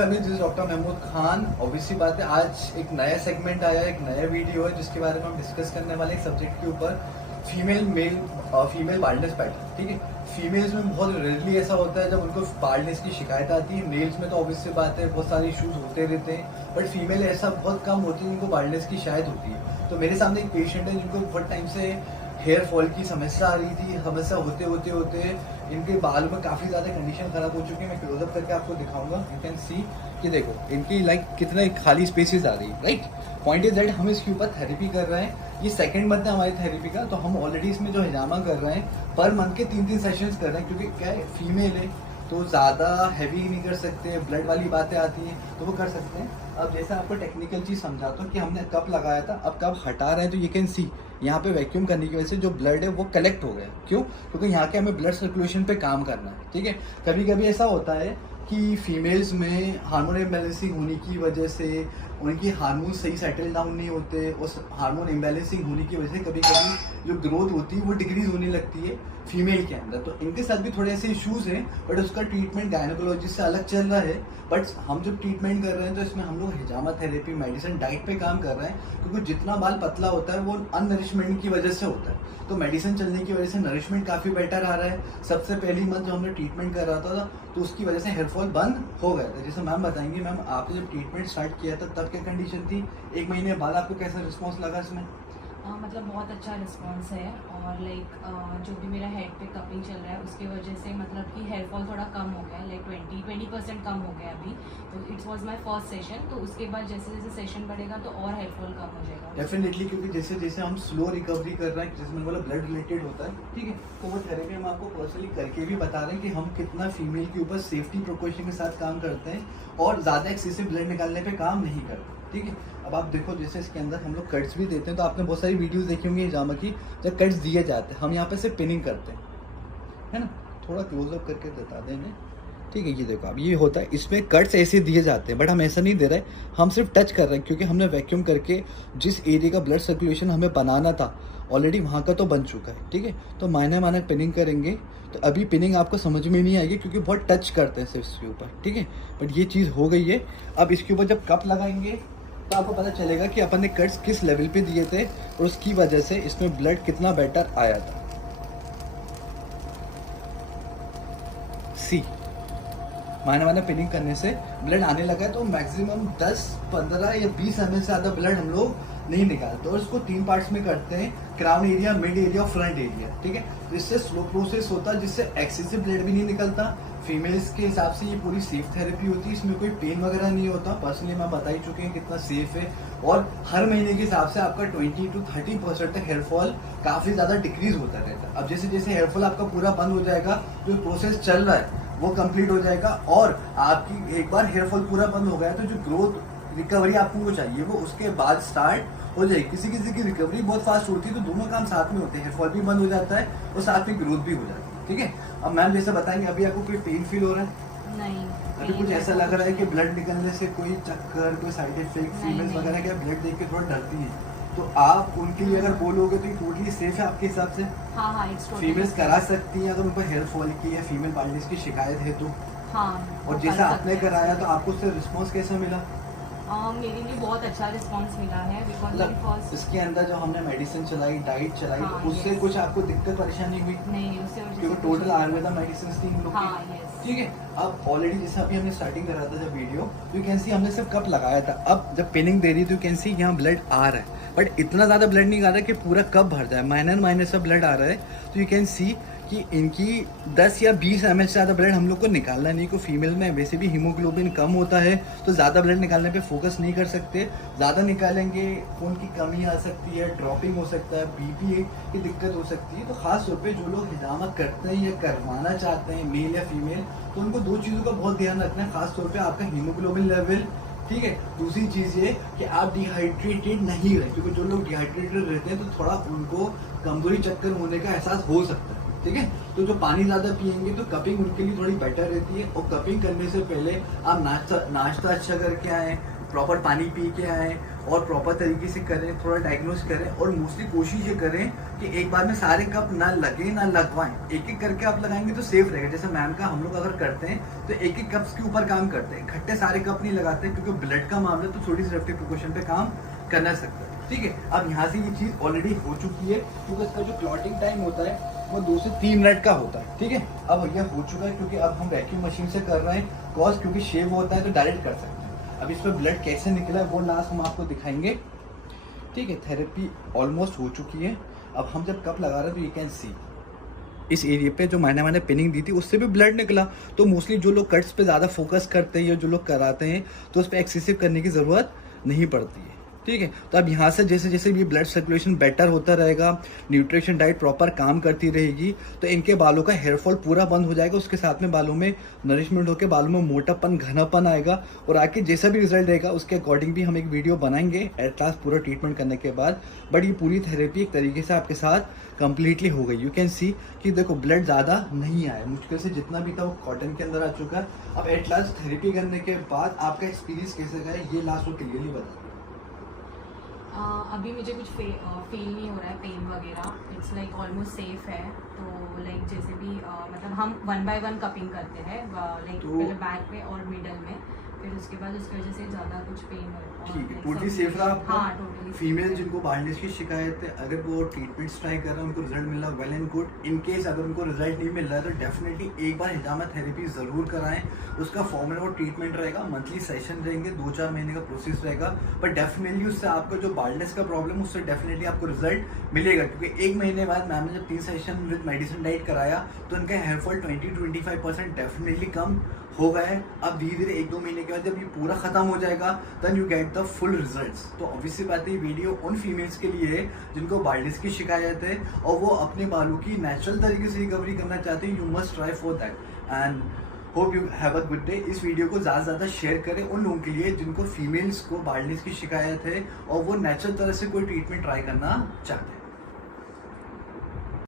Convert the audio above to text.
Family, this is doctor Mahmood Khan. Obviously बात है, आज एक नया सेगमेंट आया, एक नया वीडियो है जिसके बारे में हम डिस्कस करने वाले हैं सब्जेक्ट के ऊपर, female male female baldness pattern. ठीक है, फीमेल्स में बहुत रेयरली ऐसा होता है जब उनको बाल्डनेस की शिकायत आती है। मेल्स में तो ऑब्वियसली बात है बहुत सारे इश्यूज होते रहते हैं, बट फीमेल ऐसा बहुत कम होती है जिनको बाल्डनेस की शिकायत होती है। तो मेरे सामने एक पेशेंट है जिनको बहुत टाइम से हेयर फॉल की समस्या आ रही थी। समस्या होते होते होते इनके बाल में काफ़ी ज़्यादा कंडीशन ख़राब हो चुकी है। मैं क्लोजअप करके आपको दिखाऊंगा, यू कैन सी कि देखो इनकी लाइक कितना खाली स्पेसेस आ रही है। राइट, पॉइंट इज दैट हम इसके ऊपर थेरेपी कर रहे हैं। ये सेकंड मंथ है हमारी थेरेपी का, तो हम ऑलरेडी इसमें जो हिजामा कर रहे हैं पर मंथ के 3-3 सेशंस कर रहे हैं, क्योंकि क्या है फीमेल है तो ज़्यादा हैवी नहीं कर सकते, ब्लड वाली बातें आती हैं तो वो कर सकते हैं। अब जैसे आपको टेक्निकल चीज़ समझाता हूँ कि हमने कप लगाया था, अब कप हटा रहे हैं तो यू कैन सी यहाँ पे वैक्यूम करने की वजह से जो ब्लड है वो कलेक्ट हो गया। क्यों? क्योंकि यहाँ के हमें ब्लड सर्कुलेशन पे काम करना है। ठीक है, कभी कभी ऐसा होता है कि फीमेल्स में हार्मोन इम्बैलेंसिंग होने की वजह से उनकी हार्मोन सही सेटल डाउन नहीं होते, उस हार्मोन इम्बैलेंसिंग होने की वजह से कभी कभी जो ग्रोथ होती है वो डिक्रीज होने लगती है फीमेल के अंदर। तो इनके साथ भी थोड़े ऐसे इश्यूज हैं, बट उसका ट्रीटमेंट गायनेकोलॉजिस्ट से अलग चल रहा है। बट हम जब ट्रीटमेंट कर रहे हैं तो इसमें हम लोग हिजामा थेरेपी, मेडिसिन, डाइट पे काम कर रहे हैं, क्योंकि जितना बाल पतला होता है वो अननरिशमेंट की वजह से होता है। तो मेडिसिन चलने की वजह से नरिशमेंट काफ़ी बेटर आ रहा है। सबसे पहली मंथ जो हमने ट्रीटमेंट कर रहा था तो उसकी वजह से हेयरफॉल बंद हो गया था। जैसे मैम बताएंगी, मैम आपने जब ट्रीटमेंट स्टार्ट किया था तब क्या कंडीशन थी, 1 महीने बाद आपको कैसा रिस्पॉन्स लगा इसमें? मतलब बहुत अच्छा रिस्पॉन्स है, और लाइक जो भी मेरा हेड पे कपिंग चल रहा है उसकी वजह से मतलब कि हेयर फॉल थोड़ा कम हो गया, लाइक 20% कम हो गया अभी। तो it's was my first session, तो उसके बाद जैसे जैसे सेशन बढ़ेगा तो और हेयर फॉल कम हो जाएगा डेफिनेटली, क्योंकि जैसे जैसे हम स्लो रिकवरी कर रहे हैं, जिसमें बोला ब्लड रिलेटेड होता है। ठीक है, तो वो थेरेपी हम आपको पर्सनली करके भी बता रहे हैं कि हम कितना फीमेल के ऊपर सेफ्टी प्रिकॉशन के साथ काम करते हैं और ज़्यादा एक्सेसिव ब्लड निकालने पे काम नहीं करते। ठीक है, अब आप देखो जैसे इसके अंदर हम लोग कट्स भी देते हैं, तो आपने बहुत सारी वीडियोस देखी होंगी हिजामा की, जब कट्स दिए जाते हैं हम यहाँ पे से पिनिंग करते हैं, है ना। थोड़ा क्लोजअप करके बता दें इन्हें। ठीक है, ये देखो अब ये होता है, इसमें कट्स ऐसे दिए जाते हैं, बट हम ऐसा नहीं दे रहे, हम सिर्फ टच कर रहे हैं, क्योंकि हमने वैक्यूम करके जिस एरिया का ब्लड सर्कुलेशन हमें बनाना था ऑलरेडी वहाँ का तो बन चुका है। ठीक है, तो मायने पिनिंग करेंगे, तो अभी पिनिंग आपको समझ में नहीं आएगी क्योंकि बहुत टच करते हैं सिर्फ इसके ऊपर। ठीक है, बट ये चीज़ हो गई है। अब इसके ऊपर जब कप लगाएंगे तो आपको पता चलेगा कि अपन ने कट्स किस लेवल पे दिए थे और उसकी वजह से इसमें ब्लड कितना बेटर आया था। सी माना पिनिंग करने से ब्लड आने लगा है, तो मैक्सिमम 10, 15 या 20 ml से ज़्यादा ब्लड हम लोग नहीं निकालते, और इसको 3 पार्ट्स में करते हैं, क्राउन एरिया, मिड एरिया और फ्रंट एरिया। ठीक है, जिससे स्लो प्रोसेस होता है, जिससे एक्सेसिव ब्लड भी नहीं निकलता। फीमेल्स के हिसाब से ये पूरी सेफ थेरेपी होती है, इसमें कोई पेन वगैरह नहीं होता। पर्सनली मैं बता ही चुके हैं कितना सेफ है, और हर महीने के हिसाब से आपका 20 to 30% तक हेयरफॉल काफ़ी ज़्यादा डिक्रीज होता रहता है। अब जैसे जैसे हेयरफॉल आपका पूरा बंद हो जाएगा, जो प्रोसेस चल रहा है वो कंप्लीट हो जाएगा, और आपकी एक बार हेयरफॉल पूरा बंद हो गया तो जो ग्रोथ रिकवरी आपको चाहिए वो उसके बाद स्टार्ट हो जाएगी। किसी किसी की रिकवरी बहुत फास्ट होती है, तो दोनों काम साथ में होते हैं, हेयरफॉल भी बंद हो जाता है और साथ में ग्रोथ भी हो जाती है। ठीक है, अब मैम जैसे बताएंगे, अभी आपको कोई पेन फील हो रहा है? नहीं, अभी कुछ ऐसा लग रहा है कि ब्लड निकलने से कोई चक्कर, कोई साइड इफेक्ट? फीमेल्स वगैरह क्या ब्लड देख के थोड़ा डरती है, तो आप उनके लिए अगर बोलोगे तो ये टोटली सेफ है आपके हिसाब से? हाँ, इट्स फीमेल्स करा सकती हैं अगर उनको हेयर फॉल की या फीमेल बाल्डनेस की शिकायत है तो? हाँ, और जैसा आपने कराया तो आपको उससे रिस्पॉन्स कैसा मिला? मेरे लिए बहुत अच्छा रिस्पांस मिला है, बिकॉज इसके अंदर जो हमने मेडिसिन चलाई, डाइट चलाई, हाँ, तो उससे कुछ आपको दिक्कत परेशानी हुई? नहीं, उससे क्योंकि टोटल आयुर्वेदा मेडिसिन 3 लोग। हाँ, यस। ठीक है, अब ऑलरेडी जैसे अभी हमने स्टार्टिंग करा था जब वीडियो, यू कैन सी हमने सिर्फ कप लगाया था। अब जब पिनिंग दे रही तो यू कैन सी यहाँ ब्लड आ रहा है, बट इतना ज़्यादा ब्लड नहीं आ रहा है कि पूरा कप भर जाए, माइनर सा ब्लड आ रहा है। तो यू कैन सी कि इनकी 10 या 20 ml से ज़्यादा ब्लड हम लोग को निकालना नहीं, क्योंकि फीमेल में वैसे भी हीमोग्लोबिन कम होता है, तो ज़्यादा ब्लड निकालने पे फोकस नहीं कर सकते। ज़्यादा निकालेंगे खून की कमी आ सकती है, ड्रॉपिंग हो सकता है, बीपी की दिक्कत हो सकती है। तो खास तौर पे जो लोग हिजामा करते हैं या करवाना चाहते हैं, मेल या फीमेल, तो उनको 2 चीज़ों का बहुत ध्यान रखना है। खास तौर पर आपका हीमोग्लोबिन लेवल, ठीक है। दूसरी चीज़ ये कि आप डिहाइड्रेटेड नहीं रहे, क्योंकि जो लोग डिहाइड्रेटेड रहते हैं तो थोड़ा उनको कमजोरी चक्कर होने का एहसास हो सकता है। ठीक है, तो जो पानी ज़्यादा पियेंगे तो कपिंग उनके लिए थोड़ी बेटर रहती है, और कपिंग करने से पहले आप नाश्ता अच्छा करके आएँ, प्रॉपर पानी पी के आएँ, और प्रॉपर तरीके से करें, थोड़ा डायग्नोस करें और मोस्टली कोशिश ये करें कि एक बार में सारे कप ना लगे ना लगवाएं, एक एक करके आप लगाएंगे तो सेफ रहेगा। जैसे मैम का हम लोग अगर करते हैं तो एक एक कप्स के ऊपर काम करते हैं, इकट्ठे सारे कप नहीं लगाते क्योंकि ब्लड का मामला तो थोड़ी सी सेफ्टी प्रिकॉशन पे काम करना सकता है, ठीक है। अब यहाँ से ये चीज़ ऑलरेडी हो चुकी है क्योंकि इसका जो क्लॉटिंग टाइम होता है वो 2 से 3 मिनट का होता है, ठीक है। अब यह हो चुका है क्योंकि अब हम वैक्यूम मशीन से कर रहे हैं, कॉज क्योंकि शेव होता है तो डायरेक्ट कर सकते हैं। अब इसमें ब्लड कैसे निकला है वो लास्ट हम आपको दिखाएंगे, ठीक है। थेरेपी ऑलमोस्ट हो चुकी है। अब हम जब कप लगा रहे हैं तो यू कैन सी इस एरिया पे जो मैंने पिनिंग दी थी उससे भी ब्लड निकला। तो मोस्टली जो लोग कट्स पे ज़्यादा फोकस करते हैं या जो लोग कराते हैं तो उस पर एक्सेसिव करने की ज़रूरत नहीं पड़ती है, ठीक है। तो अब यहाँ से जैसे जैसे ये ब्लड सर्कुलेशन बेटर होता रहेगा, न्यूट्रिशन डाइट प्रॉपर काम करती रहेगी तो इनके बालों का हेयर फॉल पूरा बंद हो जाएगा। उसके साथ में बालों में नरिशमेंट होकर बालों में मोटापन, घनापन आएगा और आके जैसा भी रिजल्ट रहेगा उसके अकॉर्डिंग भी हम एक वीडियो बनाएंगे एट लास्ट पूरा ट्रीटमेंट करने के बाद। बट ये पूरी थेरेपी एक तरीके से आपके साथ कंप्लीटली हो गई। यू कैन सी कि देखो ब्लड ज़्यादा नहीं आया, मुश्किल से जितना भी था वो कॉटन के अंदर आ चुका है। अब एट लास्ट थेरेपी करने के बाद आपका एक्सपीरियंस कैसे गया ये लास्ट वो क्लियरली बता। अभी मुझे कुछ फील नहीं हो रहा है पेन वगैरह, इट्स लाइक ऑलमोस्ट सेफ है। तो लाइक जैसे भी मतलब हम 1 बाय 1 कपिंग करते हैं लाइक पहले बैक पे और मिडल में, फिर उसके बाद उसकी वजह से ज़्यादा कुछ पेन ठीक है, टोटली सेफ रहा आपका। हाँ, टोटली। फीमेल जिनको बाल्डनेस की शिकायत है अगर वो ट्रीटमेंट्स ट्राई कर रहे हैं उनको रिजल्ट मिल रहा है well and good. In case अगर उनको रिजल्ट नहीं मिल रहा है तो डेफिनेटली एक बार हिजामा थेरेपी ज़रूर कराएं। उसका फॉर्मूला और ट्रीटमेंट रहेगा, मंथली सेशन रहेंगे, 2-4 महीने का प्रोसेस रहेगा। बट डेफिनेटली उससे आपका जो बाल्डनेस का प्रॉब्लम उससे डेफिनेटली आपको रिजल्ट मिलेगा क्योंकि 1 महीने बाद मैम ने जब 3 सेशन विद मेडिसिन डाइट कराया तो उनका हेयर फॉल 20-25% डेफिनेटली कम हो गया है। अब धीरे धीरे 1-2 महीने के बाद जब ये पूरा खत्म हो जाएगा then you get the full results. तो ऑब्वियसली बात है ये वीडियो उन फीमेल्स के लिए है जिनको बाल्डनेस की शिकायत है और वो अपने बालों की नेचुरल तरीके से रिकवरी करना चाहते हैं। You must try for that and hope you have a good day. इस वीडियो को ज़्यादा से ज़्यादा शेयर करें उन लोगों के लिए जिनको फीमेल्स को बाल्डनेस की शिकायत है और वो नेचुरल तरह से कोई ट्रीटमेंट ट्राई करना चाहते हैं।